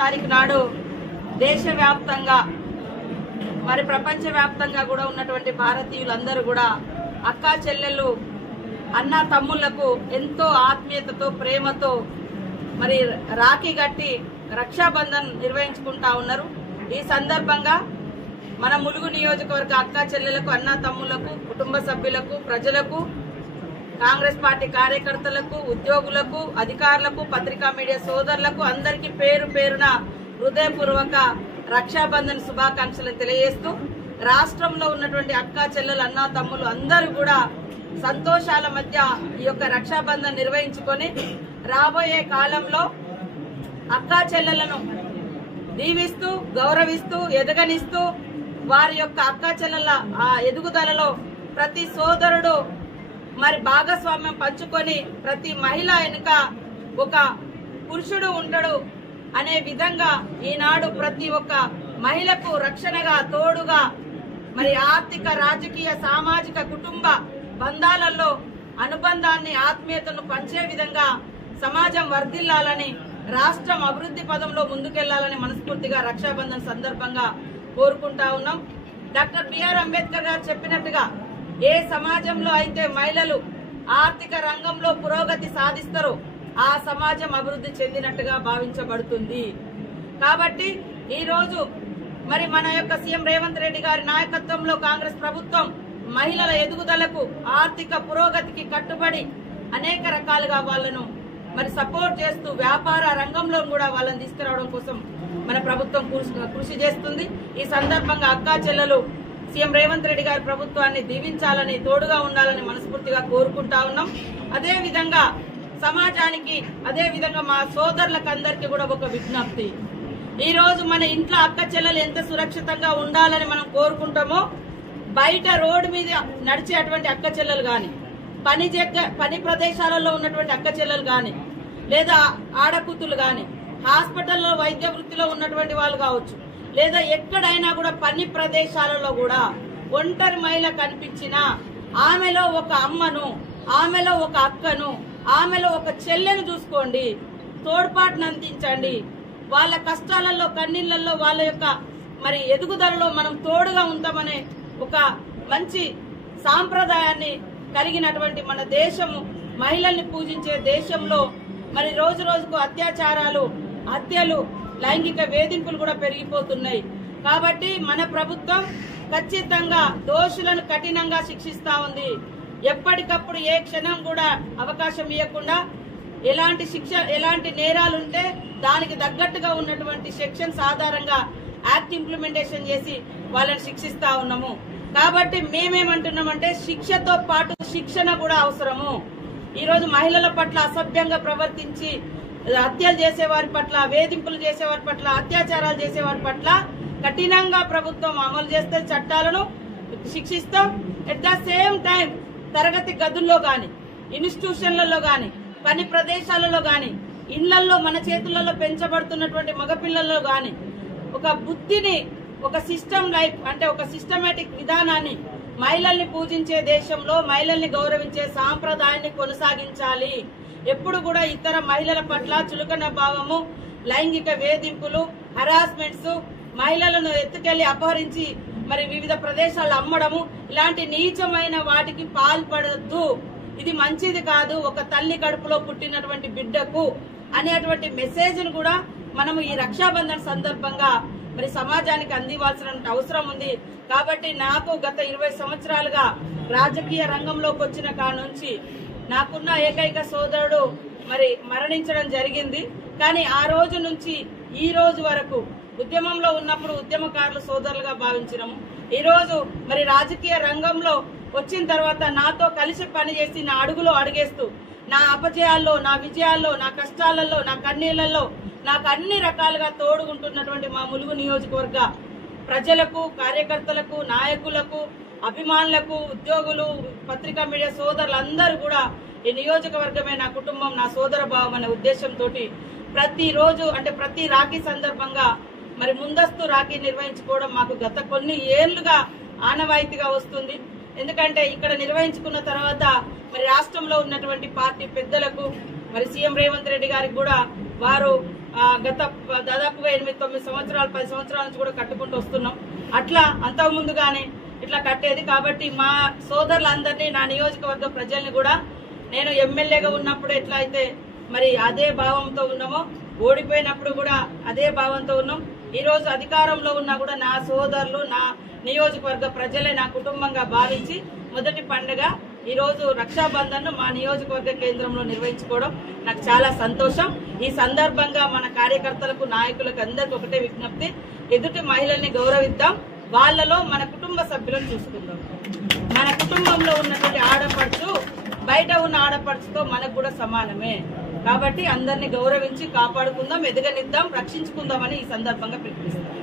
తారీఖు నాడు దేశవ్యాప్తంగా మరి ప్రపంచవ్యాప్తంగా కూడా ఉన్నటువంటి భారతీయులందరూ కూడా అక్కా చెల్లెళ్ళు అన్న తమ్ముళ్లకు ఎంతో ఆత్మీయతతో ప్రేమతో మరి రాఖీ కట్టి రక్షాబంధన్ నిర్వహించుకుంటా ఉన్నారు. ఈ సందర్భంగా మన ములుగు నియోజకవర్గ అక్కా చెల్లెలకు అన్న తమ్ముళ్లకు కుటుంబ సభ్యులకు ప్రజలకు కాంగ్రెస్ పార్టీ కార్యకర్తలకు ఉద్యోగులకు అధికారులకు పత్రికా మీడియా సోదరులకు అందరికీ పేరు పేరున హృదయపూర్వక రక్షాబంధన్ శుభాకాంక్షలు తెలియజేస్తూ రాష్ట్రంలో ఉన్నటువంటి అక్కా చెల్లెలు అన్న తమ్ములు అందరూ కూడా సంతోషాల మధ్య ఈ యొక్క రక్షాబంధన్ నిర్వహించుకొని రాబోయే కాలంలో అక్కా చెల్లెలను దీవిస్తూ గౌరవిస్తూ ఎదగనిస్తూ వారి యొక్క అక్కా చెల్లెల ఆ ఎదుగుదలలో ప్రతి సోదరుడు మరి భాగస్వామ్యం పంచుకొని ప్రతి మహిళ వెనుక ఒక పురుషుడు ఉంటాడు అనే విధంగా ఈనాడు ప్రతి ఒక్క మహిళకు రక్షణగా తోడుగా మరి ఆర్థిక రాజకీయ సామాజిక కుటుంబ బంధాలలో అనుబంధాన్ని ఆత్మీయతను పంచే విధంగా సమాజం వర్ధిల్లాలని రాష్ట్రం అభివృద్ధి పదంలో ముందుకెళ్లాలని మనస్ఫూర్తిగా రక్షాబంధన్ సందర్భంగా కోరుకుంటా ఉన్నాం. డాక్టర్ బిఆర్ అంబేద్కర్ గారు చెప్పినట్టుగా ఏ సమాజంలో అయితే మహిళలు ఆర్థిక రంగంలో పురోగతి సాధిస్తారో ఆ సమాజం అభివృద్ధి చెందినట్టుగా భావించబడుతుంది. కాబట్టి ఈ రోజు మరి మన యొక్క సీఎం రేవంత్ రెడ్డి గారి నాయకత్వంలో కాంగ్రెస్ ప్రభుత్వం మహిళల ఎదుగుదలకు ఆర్థిక పురోగతికి కట్టుబడి అనేక రకాలుగా వాళ్ళను మరి సపోర్ట్ చేస్తూ వ్యాపార రంగంలో కూడా వాళ్ళని తీసుకురావడం కోసం మన ప్రభుత్వం కృషి చేస్తుంది. ఈ సందర్భంగా అక్కా చెల్లెలు సీఎం రేవంత్ రెడ్డి గారి ప్రభుత్వాన్ని దీవించాలని తోడుగా ఉండాలని మనస్ఫూర్తిగా కోరుకుంటా ఉన్నాం. అదే విధంగా సమాజానికి అదే విధంగా మా సోదరులకు అందరికీ కూడా ఒక విజ్ఞప్తి. ఈ రోజు మన ఇంట్లో అక్క చెల్లెలు ఎంత సురక్షితంగా ఉండాలని మనం కోరుకుంటామో బయట రోడ్డు మీద నడిచేటువంటి అక్క చెల్లెలు గాని పని ప్రదేశాలలో ఉన్నటువంటి అక్క చెల్లెలు గాని లేదా ఆడకూతులు గాని హాస్పిటల్లో వైద్య వృత్తిలో ఉన్నటువంటి వాళ్ళు కావచ్చు లేదా ఎక్కడైనా కూడా పని ప్రదేశాలలో కూడా ఒంటరి మహిళ కనిపించినా ఆమెలో ఒక అమ్మను ఆమెలో ఒక అక్కను ఆమెలో ఒక చెల్లెను చూసుకోండి, తోడ్పాటును అందించండి. వాళ్ళ కష్టాలలో కన్నీళ్లలో వాళ్ళ యొక్క మరి ఎదుగుదలలో మనం తోడుగా ఉంటామనే ఒక మంచి సాంప్రదాయాన్ని కలిగినటువంటి మన దేశము మహిళల్ని పూజించే దేశంలో మరి రోజు రోజుకు అత్యాచారాలు హత్యలు లైంగిక వేధింపులు కూడా పెరిగిపోతున్నాయి. కాబట్టి మన ప్రభుత్వం ఖచ్చితంగా దోషులను కఠినంగా శిక్షిస్తా ఉంది. ఎప్పటికప్పుడు ఏ క్షణం కూడా అవకాశం ఇవ్వకుండా ఎలాంటి నేరాలుంటే దానికి తగ్గట్టుగా ఉన్నటువంటి సెక్షన్స్ ఆధారంగా యాక్ట్ ఇంప్లిమెంటేషన్ చేసి వాళ్ళని శిక్షిస్తా ఉన్నాము. కాబట్టి మేమేమంటున్నామంటే శిక్షతో పాటు శిక్షణ కూడా అవసరము. ఈరోజు మహిళల పట్ల అసభ్యంగా ప్రవర్తించి హత్యలు చేసేవారి పట్ల వేధింపులు చేసేవారి పట్ల అత్యాచారాలు చేసేవారి పట్ల కఠినంగా ప్రభుత్వం అమలు చేస్తే చట్టాలను శిక్షిస్తాం. ఎట్ ద సేమ్ టైం తరగతి గదుల్లో గాని ఇన్స్టిట్యూషన్లలో గాని పని ప్రదేశాలలో గాని ఇళ్లలో మన చేతులలో పెంచబడుతున్నటువంటి మగపిల్లల్లో గాని ఒక బుద్ధిని ఒక సిస్టమ్ లైఫ్ అంటే ఒక సిస్టమేటిక్ విధానాన్ని మహిళల్ని పూజించే దేశంలో మహిళల్ని గౌరవించే సాంప్రదాయాన్ని కొనసాగించాలి. ఎప్పుడు కూడా ఇతర మహిళల పట్ల చులకన భావము లైంగిక వేధింపులు హరాస్మెంట్స్ మహిళలను ఎత్తుకెళ్లి అపహరించి మరి వివిధ ప్రదేశాల్లో అమ్మడము ఇలాంటి నీచమైన వాటికి పాల్పడద్దు. ఇది మంచిది కాదు ఒక తల్లి కడుపులో పుట్టినటువంటి బిడ్డకు అనేటువంటి మెసేజ్ ను కూడా మనము ఈ రక్షాబంధన్ సందర్భంగా మరి సమాజానికి అందివ్వాల్సిన అవసరం ఉంది. కాబట్టి నాకు గత 20 సంవత్సరాలుగా రాజకీయ రంగంలోకి వచ్చిన కానుంచి నాకున్న ఏకైక సోదరుడు మరి మరణించడం జరిగింది. కానీ ఆ రోజు నుంచి ఈ రోజు వరకు ఉద్యమంలో ఉన్నప్పుడు ఉద్యమకారులు సోదరులుగా భావించినాము. ఈ రోజు మరి రాజకీయ రంగంలో వచ్చిన తర్వాత నాతో కలిసి పనిచేసి నా అడుగులో అడుగేస్తూ నా అపజయాల్లో నా విజయాల్లో నా కష్టాలలో నా కన్నీళ్లలో నాకు అన్ని రకాలుగా తోడుగుంటున్నటువంటి మా ములుగు నియోజకవర్గ ప్రజలకు కార్యకర్తలకు నాయకులకు అభిమానులకు ఉద్యోగులు పత్రికా మీడియా సోదరులందరూ కూడా ఈ నియోజకవర్గమే నా కుటుంబం నా సోదర భావం అనే ఉద్దేశంతో ప్రతిరోజు అంటే ప్రతి రాఖీ సందర్భంగా మరి ముందస్తు రాఖీ నిర్వహించుకోవడం మాకు గత కొన్ని ఏళ్లుగా ఆనవాయితీగా వస్తుంది. ఎందుకంటే ఇక్కడ నిర్వహించుకున్న తర్వాత మరి రాష్ట్రంలో ఉన్నటువంటి పార్టీ పెద్దలకు మరి సీఎం రేవంత్ రెడ్డి గారికి కూడా వారు గత దాదాపుగా 8-9 సంవత్సరాలు 10 సంవత్సరాల నుంచి కూడా కట్టుకుంటూ వస్తున్నాం. అట్లా అంతకు ముందుగానే ఇట్లా కట్టేది. కాబట్టి మా సోదరులందరినీ, నా నియోజకవర్గ ప్రజల్ని కూడా నేను ఎమ్మెల్యేగా ఉన్నప్పుడు ఎట్లా అయితే మరి అదే భావంతో ఉన్నామో, ఓడిపోయినప్పుడు కూడా అదే భావంతో ఉన్నాం. ఈ రోజు అధికారంలో ఉన్నా కూడా నా సోదరులు, నా నియోజకవర్గ ప్రజలే నా కుటుంబంగా భావించి మొదటి పండుగ ఈ రోజు రక్షాబంధన్ మా నియోజకవర్గ కేంద్రంలో నిర్వహించుకోవడం నాకు చాలా సంతోషం. ఈ సందర్భంగా మన కార్యకర్తలకు, నాయకులకు అందరికి ఒకటే విజ్ఞప్తి, ఎదుటి మహిళల్ని గౌరవిద్దాం, వాళ్ళలో మన కుటుంబ సభ్యులను చూసుకుందాం. మన కుటుంబంలో ఉన్నటువంటి ఆడపడుచు బయట ఉన్న ఆడపడుచుతో మనకు కూడా సమానమే. కాబట్టి అందరినీ గౌరవించి కాపాడుకుందాం, ఎదగనిద్దాం, రక్షించుకుందామని ఈ సందర్భంగా పిలుపునిస్తాం.